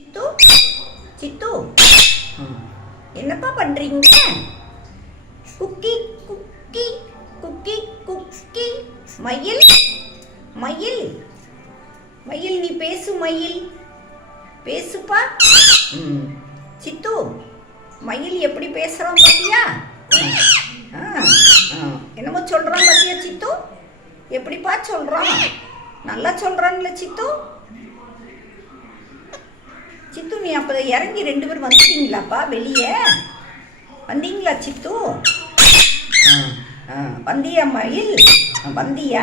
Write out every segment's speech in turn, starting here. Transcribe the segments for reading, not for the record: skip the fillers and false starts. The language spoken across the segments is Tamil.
சித்து சித்து என்னப்பா பண்றீங்க? Cookie cookie cookie cookie. மயில் மயில் மயில், நீ பேசு மயில், பேசுப்பா. சித்து, மயில் எப்படி பேசுறான் பாத்தியா? என்னமோ சொல்றான் பாத்தியா சித்து? எப்படிப்பா சொல்றான்? நல்லா சொல்றான்ல சித்து. சித்து, நீ அப்போ இறங்கி 2 பேரும் வந்துட்டீங்களாப்பா? வெளியே வந்தீங்களா சித்து? வந்தியா மயில்? வந்தியா?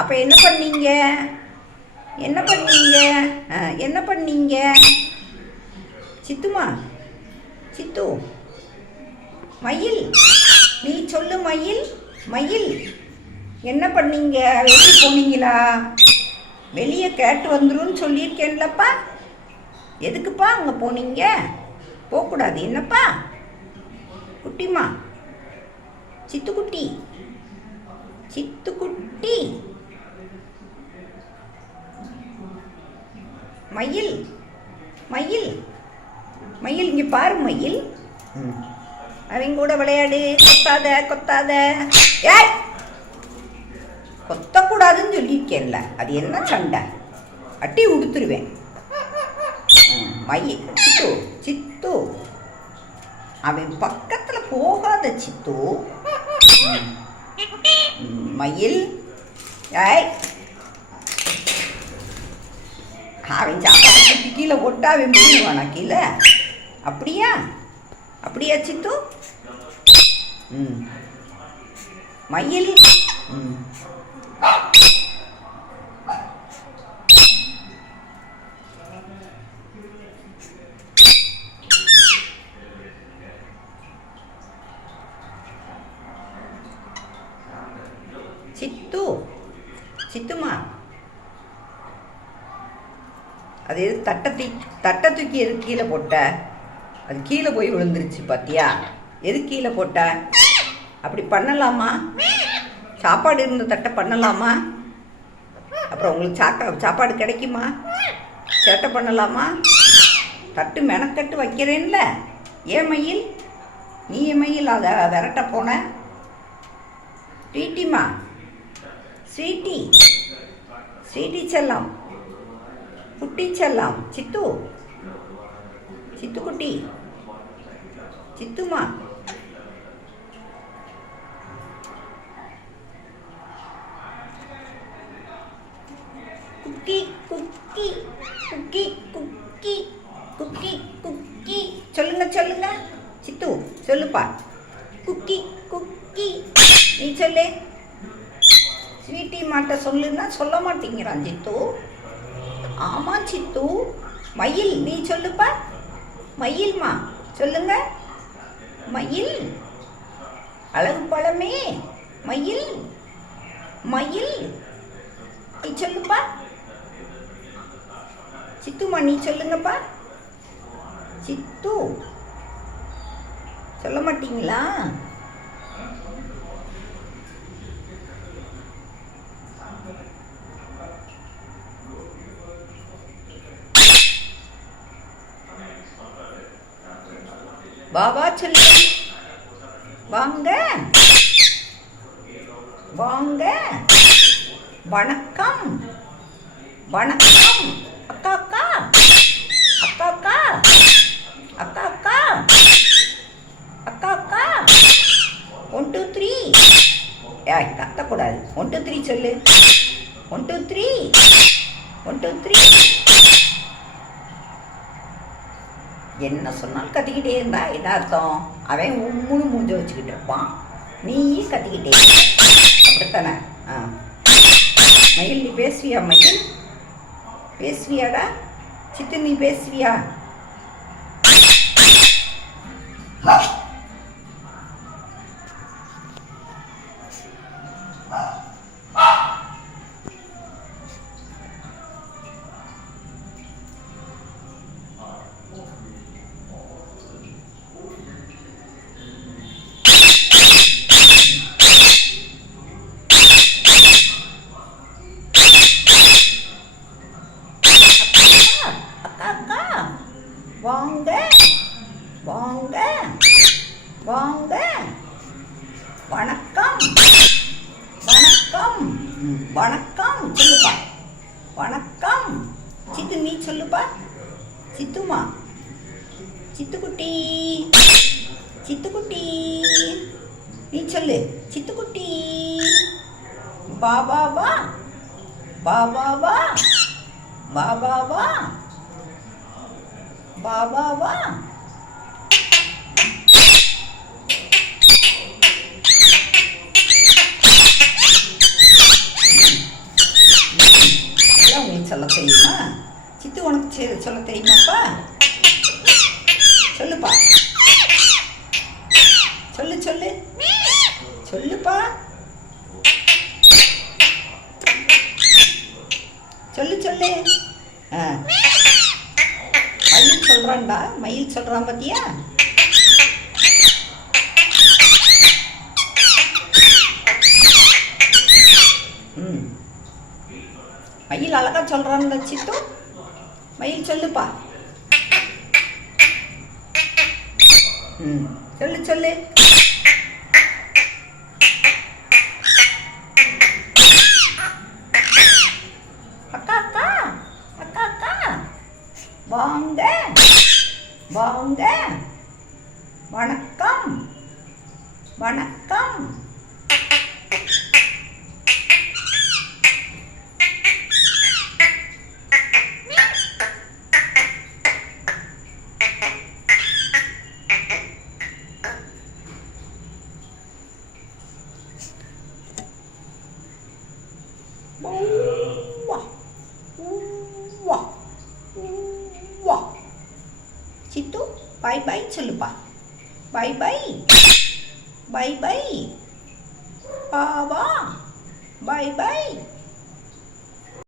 அப்போ என்ன பண்ணீங்க? என்ன பண்ணீங்க? என்ன பண்ணீங்க சித்துமா? சித்து, மயில், நீ சொல்லு மயில். மயில், என்ன பண்ணீங்க? வெளியே போனீங்களா? வெளியே கேட்டு வந்துருன்னு சொல்லியிருக்கேன்லப்பா. எதுக்குப்பா அங்கே போனீங்க? போகக்கூடாது என்னப்பா? குட்டிமா, சித்துக்குட்டி, சித்துக்குட்டி. மயில் மயில் மயில், இங்கே பாரு மயில். அவங்க கூட விளையாடு. கொத்தாத கொத்தாத. ஏய், கொத்தக்கூடாதுன்னு சொல்லியிருக்கேன்ல, அது என்ன சண்டை? அட்டி உடுத்துருவேன். மயில், சித்து சித்து, அவன் பக்கத்தில் போகாத சித்து. மயில், ஏய், அவன் சாப்பாடு கீழே போட்டா அவன் முடிவானா கீழே? அப்படியா? அப்படியா சித்து? மயில், சித்து சித்துமா, அது எது தட்டை தூக்கி எது கீழே போட்ட? அது கீழே போய் விழுந்துருச்சு பாத்தியா? எது கீழே போட்ட? அப்படி பண்ணலாமா? சாப்பாடு இருந்த தட்டை பண்ணலாமா? அப்புறம் உங்களுக்கு சாப்பாடு கிடைக்குமா? சேட்டை பண்ணலாமா? தட்டு மெனக்கட்டு வைக்கிறேன்ல. ஏன் மயில், நீ மயில் அதை விரட்ட போன? ஸ்வீட்டிமா, ஸ்வீட்டி, ஸ்வீட்டி செல்லம், குட்டி செல்லம், சித்து, சித்துக்குட்டி, சித்துமா. Cookie cookie cookie cookie cookie cookie. சொல்லுங்க சொல்லுங்க சித்து, சொல்லுப்பா. குக்கி குக்கி, நீ சொல்லு. ஸ்வீட்டி மாட்ட சொல்லுன்னா சொல்ல மாட்டேங்கிறான் சித்து. ஆமா சித்து. மயில், நீ சொல்லுப்பா. மயில்மா, சொல்லுங்க. மயில், அழகு பழமே மயில். மயில், நீ சொல்லுப்பா. சித்துமா, நீ சொல்லுங்கப்பா. சித்து, சொல்ல மாட்டீங்களா? பாபா சொல்லு. வாங்க வாங்க. வணக்கம் வணக்கம். அக்கா அக்கா அக்கா அக்கா அக்கா அக்கா அக்கா அக்கா. 1 2 3. ஏய், கத்தக்கூடாது. 1 2 3 சொல்லு. 1 2 3 1 2 3. என்ன சொன்னாலும் கத்திக்கிட்டே இருந்தா என்ன அர்த்தம்? அவன் உம்முன்னு மூஞ்ச வச்சுக்கிட்டு இருப்பான், நீயும் கத்திக்கிட்டே இருப்ப. அப்படித்தானே? மயில், நீ பேசுவியா? மயில், பேசுவியாடா? சித்து, நீ பேசுவியா? அக்கா வாங்க. வணக்கம். வணக்கம். வணக்கம் சொல்லுப்பா. வணக்கம். சித்து நீ சொல்லுப்பா. சித்துமா. சித்துக்குட்டி. சித்துக்குட்டி நீ சொல்லு. சித்துக்குட்டி. பாபா வா. பாபா வா. பாபா வா. பாபா வா. உங்களுக்கு சொல்ல தெரியுமா? சித்து உனக்கு சொல்ல தெரியுமாப்பா? சொல்லுப்பா. சொல்லு சொல்லு சொல்லுப்பா. சொல்லு சொல்லு. மயில் சொல்றான்டா. மயில் சொல்றான் பாத்தியா? மயில் அழகா சொல்றான்ல சித்து. மயில் சொல்லுப்பா. சொல்லு சொல்லு. அக்கா அக்கா. அக்கா அக்கா. வாங்க. வாங்க. வணக்கம். வணக்கம். சித்து பை பை சொல்லுப்பா. Bye bye. Bye bye. பாபா. Bye by.